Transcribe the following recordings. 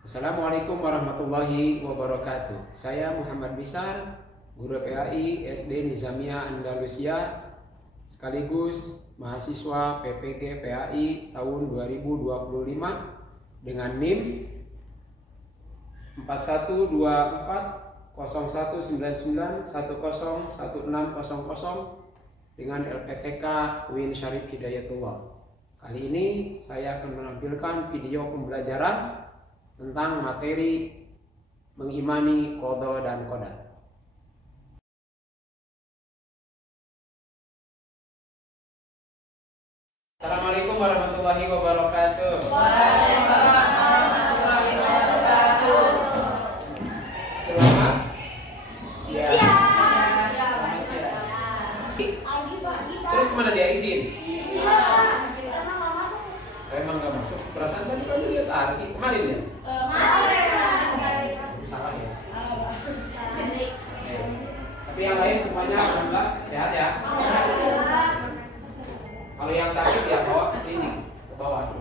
Assalamualaikum warahmatullahi wabarakatuh. Saya Muhammad Bisar, guru PAI SD Nizamiyah Andalusia, sekaligus mahasiswa PPG PAI tahun 2025 dengan NIM 41240199101600 dengan LPTK UIN Syarif Hidayatullah. Kali ini saya akan menampilkan video pembelajaran tentang materi mengimani qada dan qadar. Assalamualaikum warahmatullahi wabarakatuh. Waalaikumsalam warahmatullahi wabarakatuh. Selamat siang. Siang. Terus kemana dia izin? Siang. Emang nggak masuk. Perasaan tadi kamu lihat Arki kemarin ya? Salah ya. Tapi yang lain semuanya alhamdulillah sehat ya. Kalau yang sakit ya bawa ke klinik, ke bawah.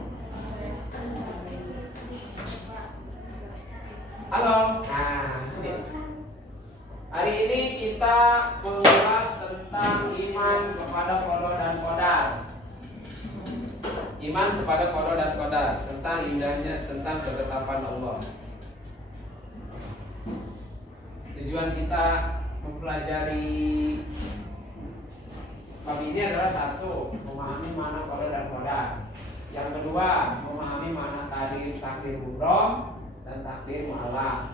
Halo. Nah, ini. Hari ini kita mengulas tentang iman kepada qada dan qadar. Iman kepada qada dan qadar, tentang indahnya, tentang ketetapan Allah. Tujuan kita mempelajari bab ini adalah satu, memahami mana qada dan qadar. Yang kedua, memahami mana takdir mudhaf dan takdir mu'allaq.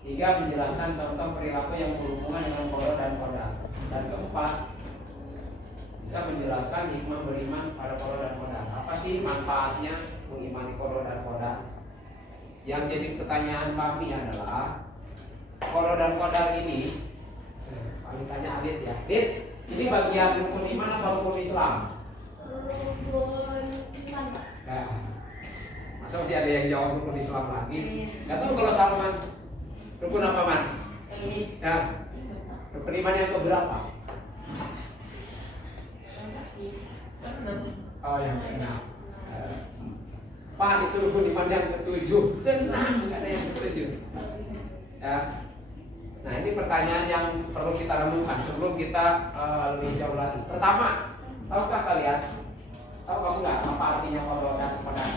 Tiga, menjelaskan contoh perilaku yang berhubungan dengan qada dan qadar. Dan keempat, bisa menjelaskan hikmah beriman pada qada dan qadar. Apa sih manfaatnya mengimani qada dan qadar? Yang jadi pertanyaan kami adalah qada dan qadar ini, paling tanya Adit ya. Adit, ini bagian rukun iman atau rukun Islam? Rukun iman. Nah, masa masih ada yang jawab rukun Islam lagi? Gak tahu kalau Salman rukun apa man? Nah, rukun iman yang keberapa? Oh, yang keenam. Pak, itu rukun iman yang ketujuh. Tenang, nggak ada yang ketujuh. Ya. Nah, ini pertanyaan yang perlu kita renungkan sebelum kita lebih jauh lagi. Pertama, tahukah kalian? Tahu kamu nggak apa artinya qada dan qadar?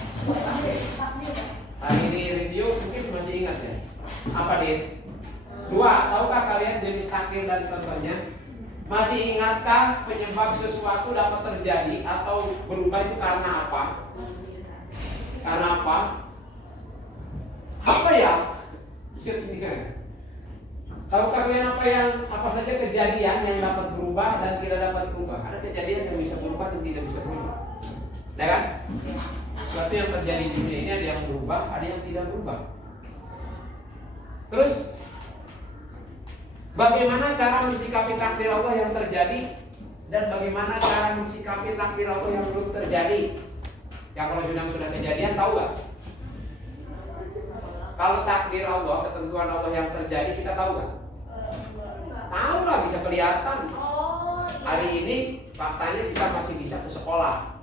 Hari ini review mungkin masih ingat ya. Apa Dit? Dua, tahukah kalian jenis takdir dan contohnya? Masih ingatkah penyebab sesuatu dapat terjadi atau berubah itu karena apa? Karena apa? Apa ya? Tahukah kalian apa saja kejadian yang dapat berubah dan tidak dapat berubah? Ada kejadian yang bisa berubah dan tidak bisa berubah. Ya kan? Sesuatu yang terjadi di dunia ini ada yang berubah, ada yang tidak berubah. Terus bagaimana cara mensikapi takdir Allah yang terjadi dan bagaimana cara mensikapi takdir Allah yang belum terjadi? Yang kalau sudah kejadian tahu gak? Kalau takdir Allah, ketentuan Allah yang terjadi kita tahu gak? Tahu lah, bisa kelihatan. Hari ini faktanya kita masih bisa ke sekolah.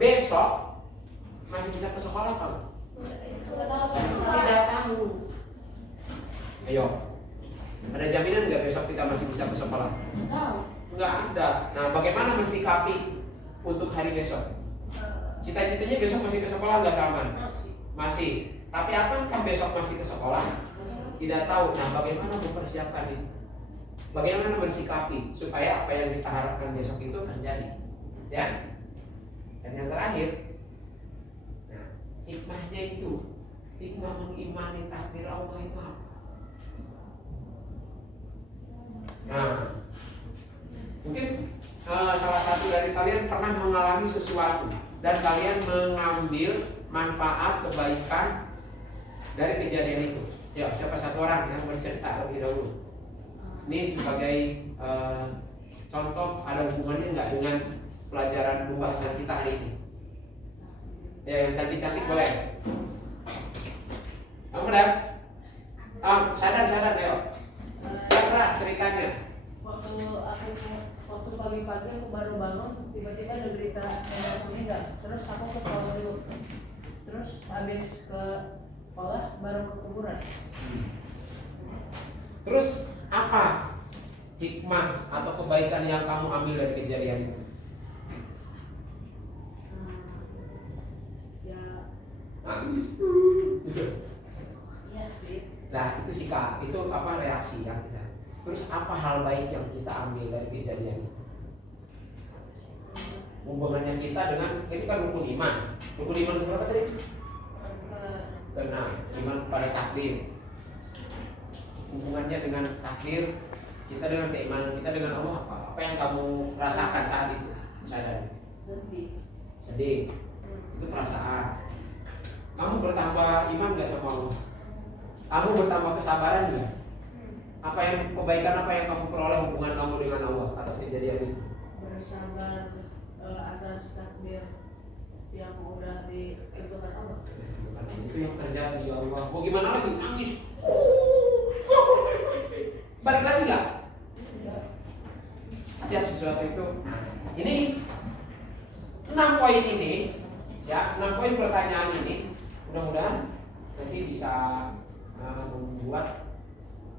Besok masih bisa ke sekolah kan? Tidak tahu. Ayo. Ada jaminan nggak besok kita masih bisa ke sekolah? Nggak ada. Nah, bagaimana mensikapi untuk hari besok? Cita-citanya besok masih ke sekolah nggak Salman? Masih. Tapi akankah besok masih ke sekolah? Tidak tahu. Nah, bagaimana mempersiapkan itu? Bagaimana mensikapi supaya apa yang kita harapkan besok itu terjadi? Ya. Dan yang terakhir, nah, hikmahnya itu, hikmah mengimani takdir Allah itu apa? Nah, mungkin salah satu dari kalian pernah mengalami sesuatu dan kalian mengambil manfaat kebaikan dari kejadian itu. Ya, siapa satu orang yang bercerita lebih dahulu? Ini sebagai contoh, ada hubungannya nggak dengan pelajaran pembahasan kita hari ini? Ya, yang cantik-cantik boleh. Kamu udah? Sadar, Leo. Keras ceritanya. Waktu pagi-pagi aku baru bangun, tiba-tiba ada berita meninggal. Terus aku ke sekolah dulu. Terus habis ke sekolah baru ke kuburan. Terus apa hikmah atau kebaikan yang kamu ambil dari kejadian itu? Ya, Nangis. iya sih. Nah itu sikap, itu apa reaksi yang kita. Terus apa hal baik yang kita ambil dari kejadian itu? Hubungannya kita dengan, ini kan rukun iman. Rukun iman berapa tadi? Keenam, iman pada takdir. Hubungannya dengan takdir, kita dengan keimanan kita dengan Allah apa? Apa yang kamu rasakan saat itu? Sadar. Sedih. Itu perasaan. Kamu bertambah iman gak sama Allah? Kamu bertambah kesabaran gak? Apa yang kebaikan apa yang kamu peroleh hubungan kamu dengan Allah atas kejadian itu? Bersabar atas takdir yang udah ditentukan Allah. Bukan itu yang terjadi ya Allah. Mau gimana lagi? Nangis. Balik lagi nggak? Setiap sesuatu itu. Ini 6 poin ini, ya 6 poin pertanyaan ini, mudah-mudahan nanti bisa membuat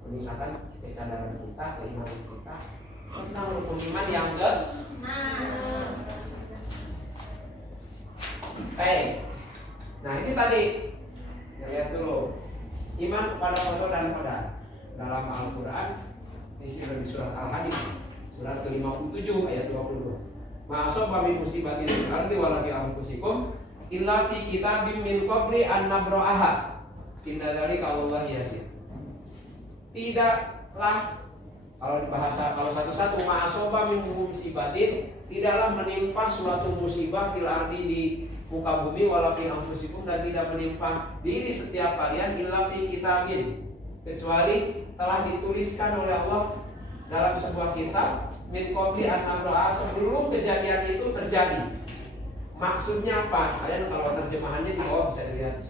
meningkatkan kesadaran kita, keimanan kita tentang rukun iman yang ke. Nah ini tadi lihat dulu iman kepada Allah dan qadar dalam Al-Quran di surat Al-Hadid surat ke-57 ayat 22. Ma'asaba min musibatin fil ardi wa la fi anfusikum illa fi kitabim min qabli an nabra'aha inna dzalika 'alallahi yasir. Tidaklah kalau satu-satu ma'asaba min musibatin tidaklah menimpa suatu musibah fil ardi di muka bumi wala fi anfusikum dan tidak menimpa diri setiap kalian illa fi kitabin kecuali telah dituliskan oleh Allah dalam sebuah kitab min qabli an nabra'a sebelum kejadian itu terjadi. Maksudnya apa? Kalian kalau terjemahannya di bawah bisa dilihat.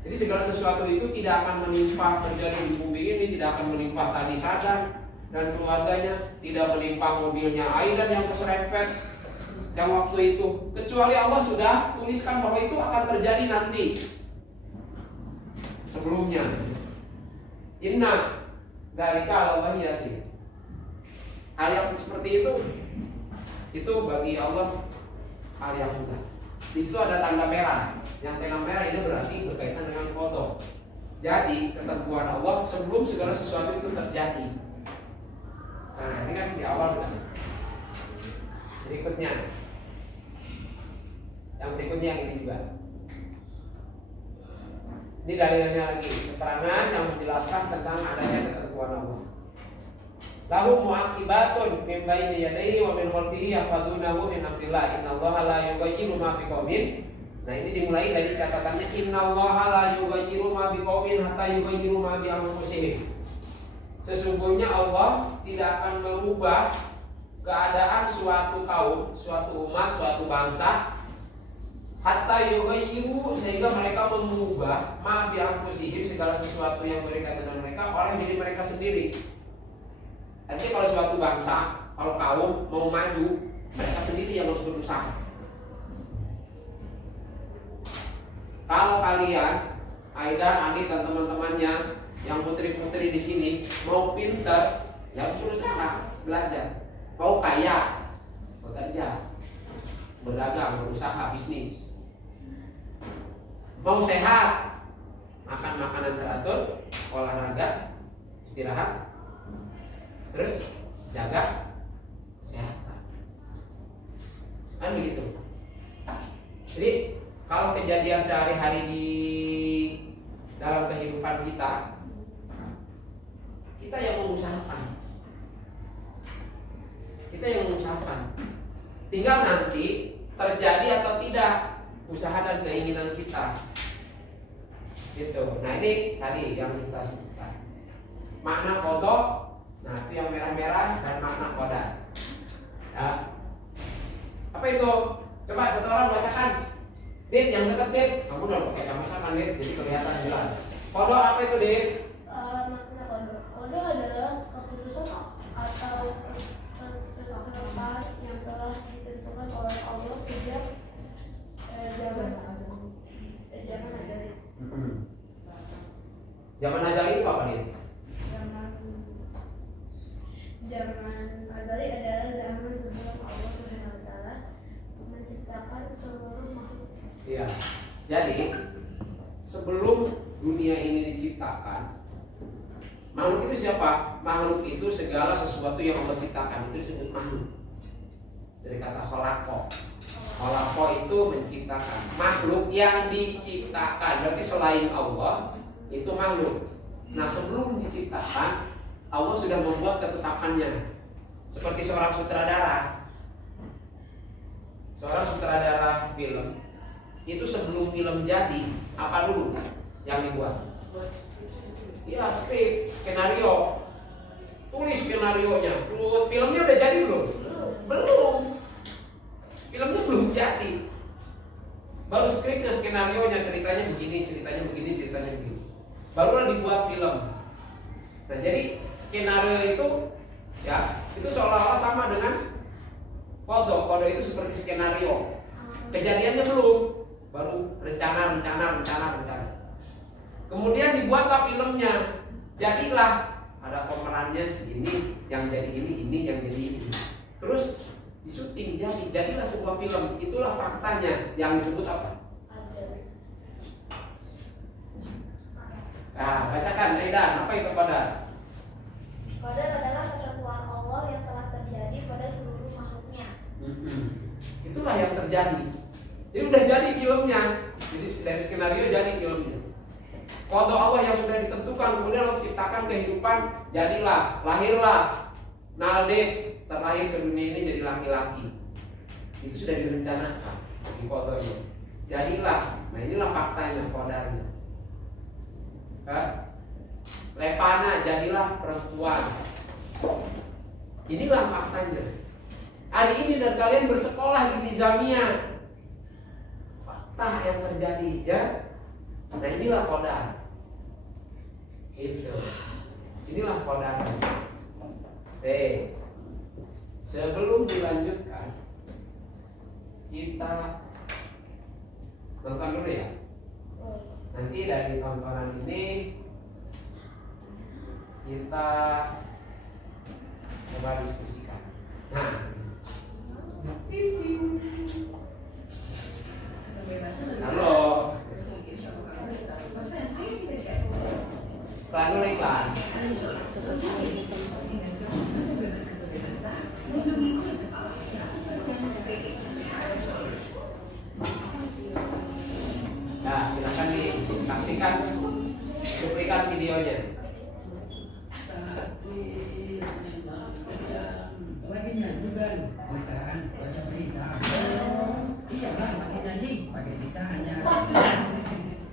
Jadi segala sesuatu itu tidak akan menimpa terjadi di bumi ini, tidak akan menimpa Tani Sadar dan keluarganya, tidak menimpa mobilnya Aidan yang keserempet yang waktu itu, kecuali Allah sudah tuliskan bahwa itu akan terjadi nanti sebelumnya. Inna dzalika 'alallahi yasir. Hal yang seperti itu bagi Allah hal yang mudah. Di situ ada tanda merah. Yang tanda merah ini berarti berkaitan dengan foto. Jadi ketentuan Allah sebelum segala sesuatu itu terjadi. Nah ini kan di awal kan. Berikutnya, yang berikutnya yang ini juga. Ini dalilnya lagi, keterangan yang menjelaskan tentang adanya ketentuan Allah. Lahu mu'aqibatun min baini yadayhi wa min khalfihi yahfazunahu min amrillah innallaha la yughayyiru ma biqaumin. Nah ini dimulai dari catatannya innallaha la yughayyiru ma biqaumin hatta yughayyiru ma bi anfusihim. Sesungguhnya Allah tidak akan mengubah keadaan suatu kaum, suatu umat, suatu bangsa hatta yughayyiru sehingga mereka mengubah ma bi anfusihim segala sesuatu yang berkaitan dengan mereka oleh diri mereka sendiri. Artinya kalau suatu bangsa, kalau kaum mau maju, mereka sendiri yang harus berusaha. Kalau kalian, Aidan, Adi dan teman-temannya yang putri-putri di sini mau pintar, ya harus berusaha, belajar. Mau kaya, bekerja, berdagang, berusaha, bisnis. Mau sehat, makan makanan teratur, olahraga, istirahat, terus jaga kesehatan. Kan begitu. Jadi kalau kejadian sehari-hari di dalam kehidupan kita yang mengusahakan. Kita yang mengusahakan. Tinggal nanti terjadi atau tidak usaha dan keinginan kita. Gitu. Nah ini tadi yang kita sebutkan. Makna qada. Nah itu yang merah-merah dan makna qadar. Ya. Apa itu? Coba satu orang bacakan. Dit, yang dekat Dit. Kamu udah pakai kacamata kan Dit, jadi kelihatan jelas. Qada apa itu Dit? Makna qada adalah keputusan atau ketetapan yang telah ditentukan oleh Allah sejak Zaman azali itu apa nih? Zaman azali adalah zaman sebelum Allah Subhanahu wa taala menciptakan seluruh makhluk. Iya. Jadi sebelum dunia ini diciptakan, makhluk itu siapa? Makhluk itu segala sesuatu yang Allah ciptakan itu disebut makhluk. Dari kata khalaqo. Khalaqo itu menciptakan. Makhluk yang diciptakan berarti selain Allah itu makhluk. Nah, sebelum diciptakan Allah sudah membuat ketetapannya. Seperti seorang sutradara. Seorang sutradara film itu sebelum film jadi apa dulu yang dibuat? Ya, skrip, skenario. Tulis skenarionya. Filmnya udah jadi belum? Belum. Filmnya belum jadi. Baru skripnya, skenarionya, ceritanya begini, ceritanya begini, ceritanya begini. Barulah dibuat film. Nah, jadi skenario itu ya, itu seolah-olah sama dengan kodok. Kodok itu seperti skenario. Kejadiannya belum, baru rencana. Kemudian dibuatlah filmnya. Jadilah ada pemerannya segini, yang jadi ini, yang jadi ini. Terus disuting, jadilah sebuah film. Itulah faktanya yang disebut apa? Nah, bacakan Aidan, apa itu qadar? Qadar adalah ketentuan Allah yang telah terjadi pada seluruh makhluknya. Itulah yang terjadi. Jadi udah jadi filmnya. Jadi dari skenario jadi filmnya. Qada Allah yang sudah ditentukan, kemudian Allah ciptakan kehidupan, jadilah, lahirlah Naldif, terlahir ke dunia ini jadi laki-laki. Itu sudah direncanakan di qadanya. Jadilah. Nah, inilah faktanya, qadarnya. Levana jadilah perempuan. Inilah faktanya. Hari ini dan kalian bersekolah di Nizamiyah. Fakta yang terjadi, ya. Nah, inilah qadar. Itu. Inilah qadar. Sebelum dilanjutkan, kita nonton dulu ya. Nanti dari tontonan ini kita coba diskusikan. Nah, halo. Pelan dulu iklan. Nah, silakan disaksikan cuplikan videonya. Lagi nyanyi kan? Bukan, baca berita. Iyalah, lagi nyanyi, pakai beritanya.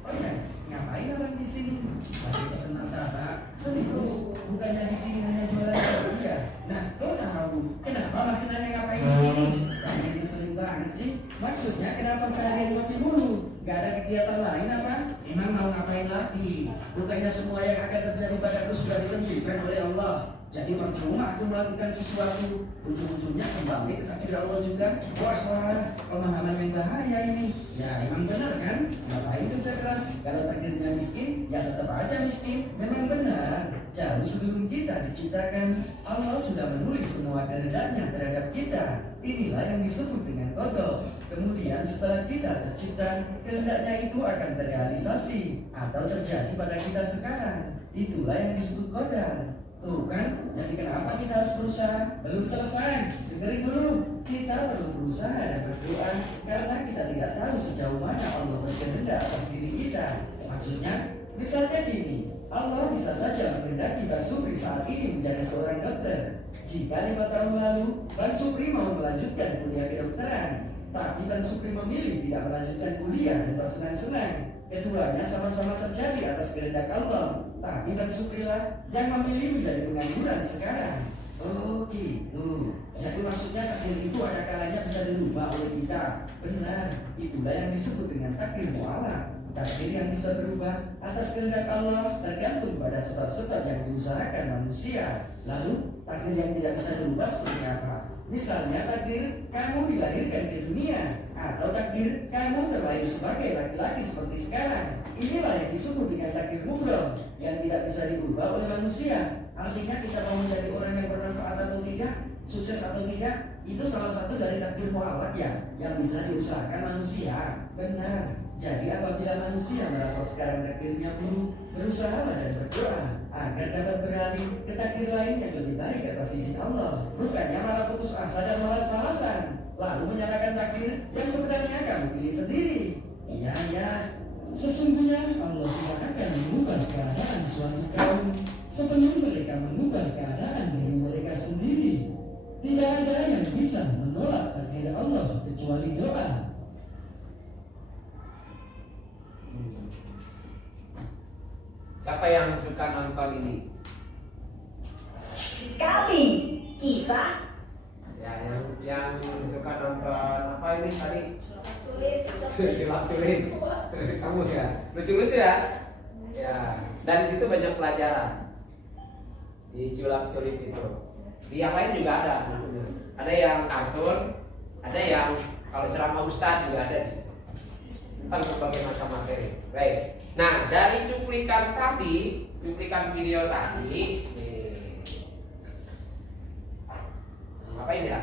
Oh iya, ngapain orang di sini? Lagi pesen martabak. Serius, bukannya di sini hanya jualan iya. Nah, kau tahu kenapa masih nanya ngapain di sini? Kalian sering banget sih. Maksudnya kenapa seharian ngopi mulu? Gak ada kegiatan lain apa? Emang mau ngapain lagi? Bukannya semua yang akan terjadi padaku sudah ditentukan oleh Allah. Jadi percuma aku melakukan sesuatu. Ujung-ujungnya kembali ke takdir Allah juga. Wah, pemahaman yang bahaya ini. Ya emang benar kan? Ngapain kerja keras? Kalau takdirnya miskin, ya tetap aja miskin. Memang benar. Jauh sebelum kita diciptakan, Allah sudah menulis semua kehendaknya terhadap kita. Inilah yang disebut dengan qada. Kemudian setelah kita tercipta, kehendaknya itu akan terrealisasi atau terjadi pada kita sekarang. Itulah yang disebut qadar. Tuh kan, jadi kenapa kita harus berusaha? Belum selesai, dengerin dulu. Kita perlu berusaha dan berdoa karena kita tidak tahu sejauh mana Allah berkehendak atas diri kita. Maksudnya, misalnya gini, Allah bisa saja menghendaki Bang Supri saat ini menjadi seorang dokter. Jika 5 tahun lalu, Bang Supri mau melanjutkan kuliah kedokteran, tapi Bang Supri memilih tidak melanjutkan kuliah dan bersenang-senang. Keduanya sama-sama terjadi atas kehendak Allah, tapi Bang Supri lah yang memilih menjadi pengangguran sekarang. Oh gitu. Jadi maksudnya takdir itu ada kalanya bisa dirubah oleh kita. Benar, itulah yang disebut dengan takdir mu'alaq. Takdir yang bisa berubah atas kehendak Allah tergantung pada sebab-sebab yang diusahakan manusia. Lalu takdir yang tidak bisa berubah seperti apa? Misalnya takdir kamu dilahirkan ke dunia, atau takdir kamu terlahir sebagai laki-laki seperti sekarang. Inilah yang disebut dengan takdir mubrom, yang tidak bisa diubah oleh manusia. Artinya kita mau menjadi orang yang bermanfaat atau tidak, sukses atau tidak, itu salah satu dari takdir mu'allaq ya, yang bisa diusahakan manusia. Benar. Jadi apabila manusia merasa sekarang takdirnya buruk, berusahalah dan berdoa agar dapat beralih ke takdir lain yang lebih baik atas izin Allah. Bukannya malah putus asa dan malas-malasan, lalu menyalahkan takdir yang sebenarnya kamu pilih sendiri. Iya ya, sesungguhnya Allah tidak akan mengubah keadaan suatu kaum sebelum mereka mengubah keadaan diri mereka sendiri. Tidak ada yang bisa menolak takdir Allah kecuali doa. Siapa yang suka nonton ini? Kami kisah Ya, yang suka nonton apa ini tadi? Sulit. Culap-culip. Kamu ya, lucu-lucu ya. Ya, dan di situ banyak pelajaran. Di culap-culip itu. Di yang lain juga ada. Ada yang kartun, ada yang kalau ceramah ustadz juga ada di situ. Tentang berbagai macam materi. Baik. Nah, dari cuplikan tadi, cuplikan video tadi, ngapain ya?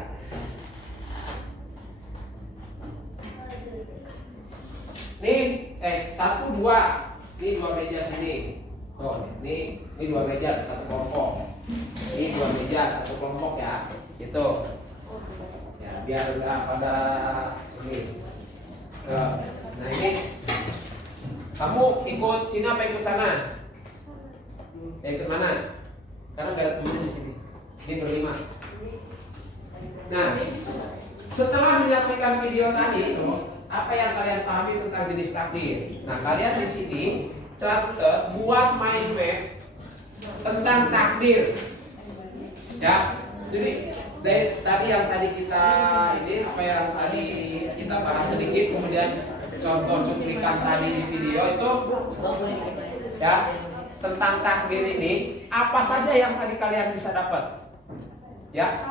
Nih, 1, 2, ini 2 meja sini. Oh, ini 2 meja satu kelompok. Ini 2 meja satu kelompok ya. Situ. Ya, biar enggak pada ini. Nah ini, kamu ikut sini apa ikut sana? Ikut mana? Karena gak ada temennya di sini. Ini berlima. Nah, setelah menyaksikan video tadi itu, apa yang kalian pahami tentang jenis takdir? Nah, kalian di sini catat, buat mind map tentang takdir. Ya, jadi dari tadi yang tadi kita ini apa yang tadi kita bahas sedikit, kemudian contoh cuplikan tadi di video itu, ya tentang takdir ini, apa saja yang tadi kalian bisa dapat? Ya.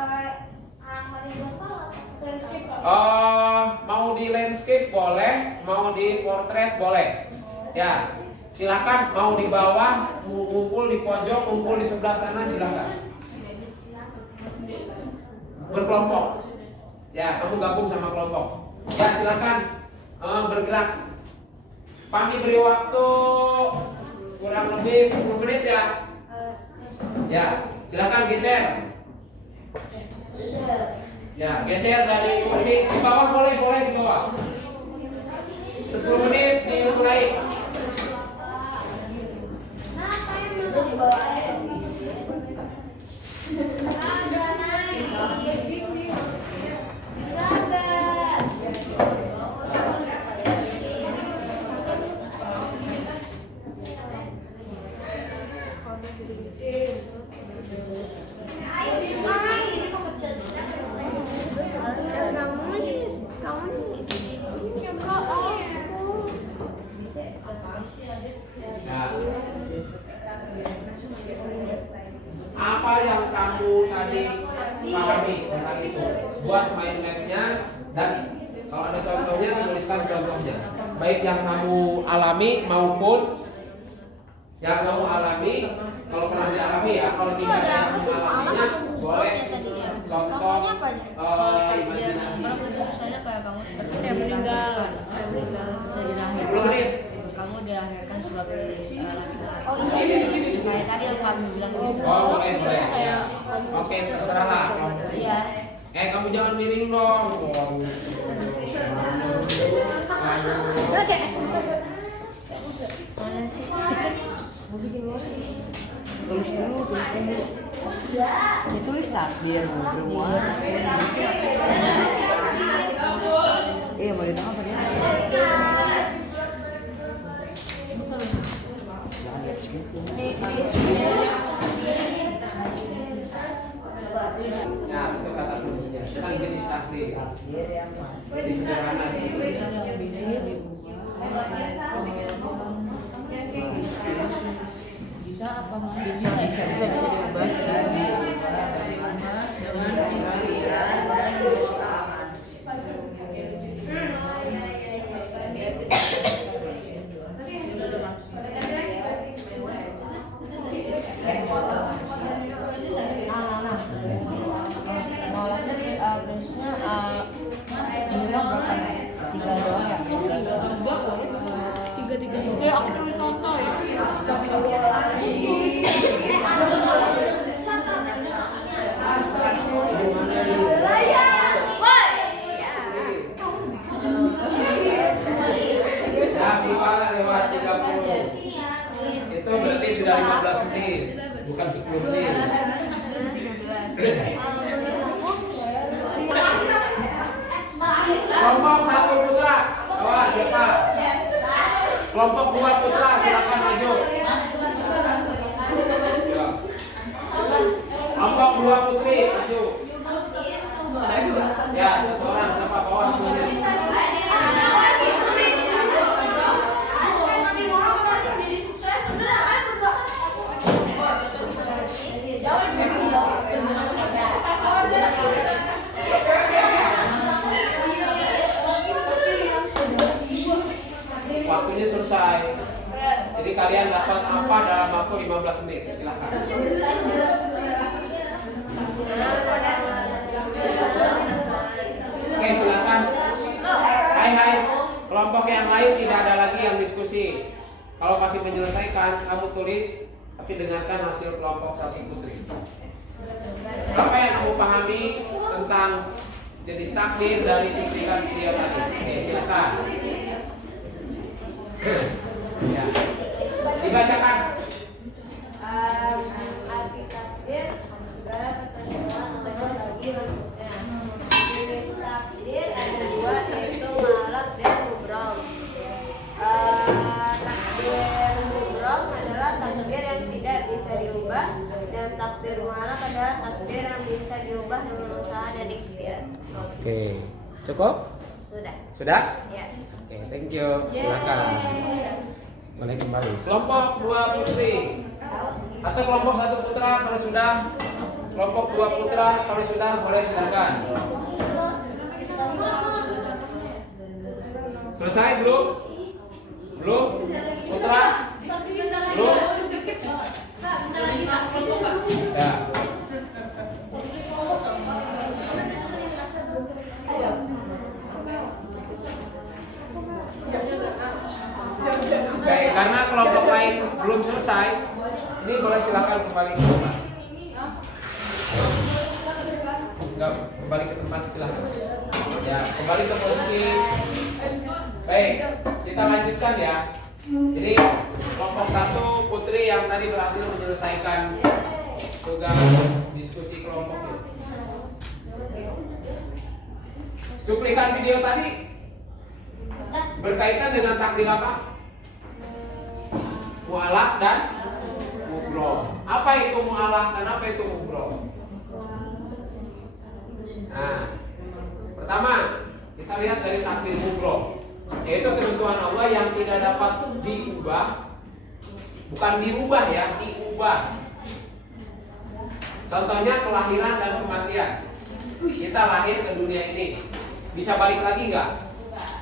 Mau di landscape boleh, mau di portrait boleh. Ya, silakan. Mau di bawah, ngumpul di pojok, ngumpul di sebelah sana, silakan. Berkelompok. Ya, kamu gabung sama kelompok. Ya, silakan bergerak. Kami beri waktu kurang lebih 10 menit ya. Ya, silakan geser. Ya, geser dari kursi di bawah boleh di bawah. 10 menit dimulai. Apa yang kamu tadi pahami tentang itu? Buat mind map-nya dan kalau ada contohnya tuliskan contohnya. Baik yang kamu alami maupun yang kamu alami, kalau pernah dialami ya, kalau tidak ada yang mengalaminya boleh contoh imajinasi. Misalnya kayak kamu meninggal. Kamu dilahirkan sebagai laki-laki. Oh Ini di sini. Kayak tadi yang kamu bilang gitu. Oh, boleh. Oke, terserah lah. Iya. Kamu jangan miring dong. Mana sih? Mau bikin apa? Tulis dulu. Ditulis takdir semua. Iya, mau ditangkap apa dia? Ya, itu kata kuncinya. Tentang jenis takdir. Jadi sederhana sih. Bisa apa mau? Bisa diubah dengan pengalihan dan doa. Ya, keluar lewat 30. Itu berarti sudah 15 menit, bukan 10 menit. Kelompok 1 putra, awal siapa? Kelompok 2 putra, silakan maju. Ya. Kelompok 2 putri, maju. Ya, satu orang siapa bawa hasilnya? Waktunya selesai. Jadi kalian dapat apa dalam waktu 15 menit? Silakan. Oke, silakan. Hai. Kelompok yang lain tidak ada lagi yang diskusi. Kalau masih menyelesaikan, kamu tulis, tapi dengarkan hasil kelompok 1 putri. Apa yang kamu pahami tentang jenis takdir dari cuplikan video tadi? Oke, silakan. Ya. Dibacakan. Arti takdir segala ketentuan Allah bagi makhluknya. Jenis takdir ada dua, yaitu mu'allaq dan mubrom. Takdir mubrom adalah takdir yang tidak bisa diubah, dan takdir mu'allaq adalah takdir yang bisa diubah dengan usaha dan ikhtiar. Oke, cukup? Sudah. Sudah? Ya. Oke, thank you. Silakan. Mulai kembali. Kelompok 2 putri atau kelompok 1 putra kalau sudah. Kelompok 2 putra kalau sudah, boleh silakan. Selesai belum? Belum? Putra? Belum? Ya. Baik, karena kelompok lain belum selesai, ini boleh silakan kembali ke tempat. Enggak, kembali ke tempat silakan. Ya, kembali ke posisi. Baik, kita lanjutkan ya. Jadi kelompok 1 putri yang tadi berhasil menyelesaikan tugas diskusi kelompok itu. Cuplikan video tadi berkaitan dengan takdir apa? Mu'allaq dan mubrom. Apa itu mu'allaq dan apa itu mubrom? Nah, pertama kita lihat dari takdir mubrom, yaitu ketentuan Allah yang tidak dapat diubah. Bukan dirubah ya, diubah. Contohnya kelahiran dan kematian. Kita lahir ke dunia ini, bisa balik lagi nggak?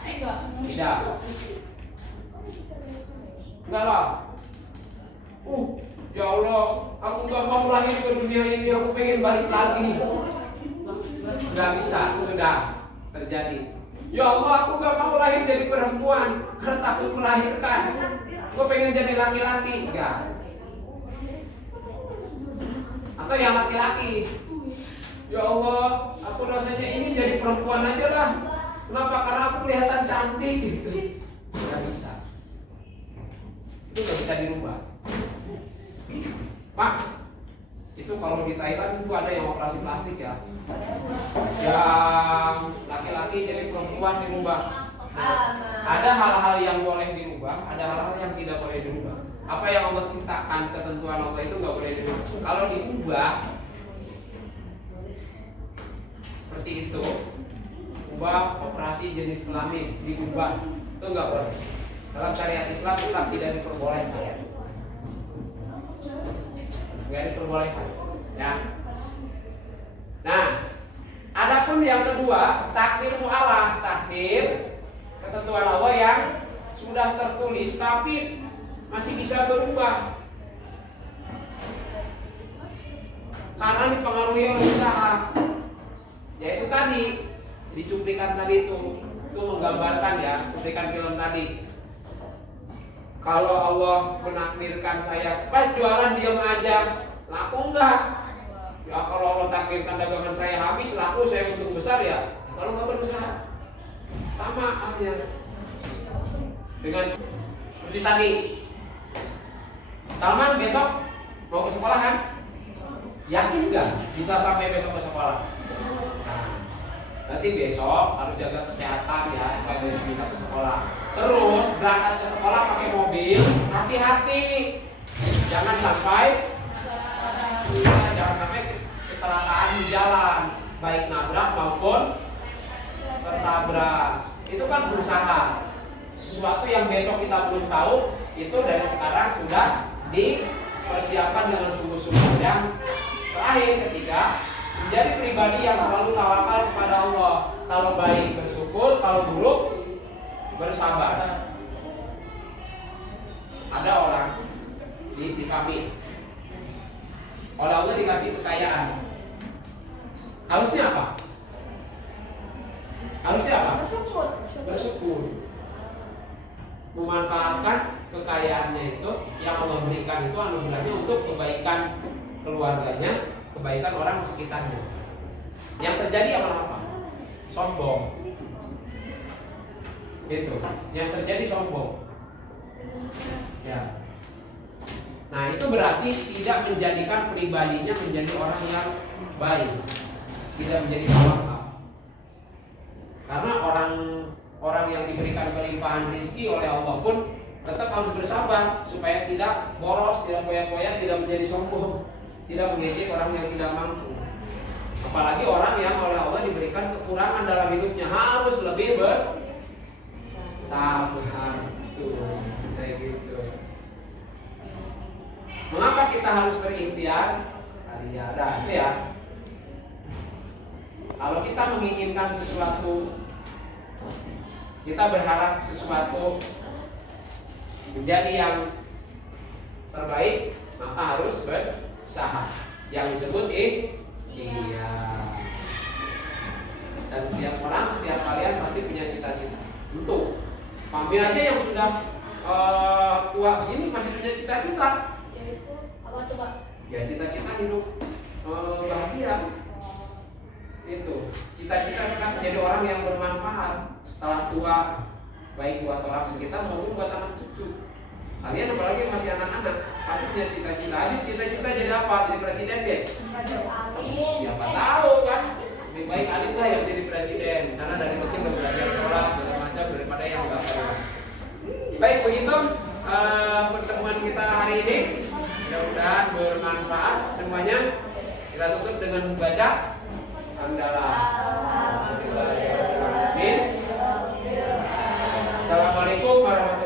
Tidak. Enggak lah. Ya Allah, aku nggak mau lahir ke dunia ini, aku pengen balik lagi. Nggak bisa, sudah terjadi. Ya Allah, aku nggak mau lahir jadi perempuan karena takut melahirkan. Gue pengen jadi laki-laki, enggak. Atau yang laki-laki, ya Allah, aku rasanya ingin jadi perempuan aja lah. Kenapa? Karena aku kelihatan cantik gitu. Nggak bisa. Itu nggak bisa dirubah. Pak, itu kalau di Thailand itu ada yang operasi plastik ya, yang laki-laki jadi perempuan dirubah. Ada hal-hal yang boleh dirubah, ada hal-hal yang tidak boleh dirubah. Apa yang Allah ciptakan, ketentuan Allah itu nggak boleh dirubah. Kalau diubah seperti itu, ubah operasi jenis kelamin, diubah, itu nggak boleh. Dalam syariat Islam tetap tidak diperbolehkan. Nggak diperbolehkan, ya. Nah, adapun yang kedua, takdir mu'allaq, takdir ketentuan Allah yang sudah tertulis tapi masih bisa berubah karena dipengaruhi oleh usaha. Yaitu tadi di cuplikan tadi itu menggambarkan ya, cuplikan film tadi. Kalau Allah menakdirkan saya, Pak jualan diam aja, laku enggak? Ya kalau Allah takdirkan dagangan saya habis, laku saya untung besar ya. Kalau nggak berusaha, sama halnya dengan seperti tadi. Salman besok mau ke sekolah kan? Yakin nggak bisa sampai besok ke sekolah? Nah, nanti besok harus jaga kesehatan ya supaya besok bisa ke sekolah. Terus berangkat ke sekolah pakai mobil, hati-hati, jangan sampai kecelakaan di jalan, baik nabrak maupun tertabrak. Itu kan berusaha. Sesuatu yang besok kita belum tahu, itu dari sekarang sudah dipersiapkan dengan sungguh-sungguh. Yang terakhir ketiga, menjadi pribadi yang selalu tawakal kepada Allah. Kalau baik bersyukur, kalau buruk bersabar. Ada orang di kami oleh Allah dikasih kekayaan. Harusnya apa? Harusnya apa? Bersyukur. Memanfaatkan kekayaannya itu yang Allah berikan itu anugerahnya untuk kebaikan keluarganya, kebaikan orang sekitarnya. Yang terjadi apa? Sombong. Gitu. Yang terjadi sombong. Ya. Nah, itu berarti tidak menjadikan pribadinya menjadi orang yang baik. Tidak menjadi tawakal. Karena orang yang diberikan kelimpahan rezeki oleh Allah pun tetap harus bersabar supaya tidak boros, tidak koyak-koyak, tidak menjadi sombong, tidak mengejek orang yang tidak mampu. Apalagi orang yang oleh Allah diberikan kekurangan dalam hidupnya harus lebih bersabar. Tuh, kayak gitu. Mengapa kita harus berikhtiar? Tadi ada itu ya. Kalau kita menginginkan sesuatu, kita berharap sesuatu menjadi yang terbaik, maka harus berusaha. Yang disebut iya. Dan setiap orang, setiap kalian pasti punya cita-cita. Untuk Pami aja yang sudah tua begini masih punya cita-cita. Yaitu apa tuh Pak? Ya cita-cita hidup bahagia. Itu cita-cita kita menjadi orang yang bermanfaat setelah tua, baik buat orang sekitar maupun buat anak cucu. Kalian apalagi yang masih anak-anak pasti punya cita-cita. Adit cita-cita jadi apa? Jadi presiden deh. Siapa tahu kan? Lebih baik Adit lah yang jadi presiden karena dari kecil udah belajar sekolah segala macam daripada yang enggak tahu. Baik begitu pertemuan kita hari ini. Mudah-mudahan bermanfaat semuanya. Kita tutup dengan membaca hamdalah. Assalamualaikum warahmatullahi wabarakatuh.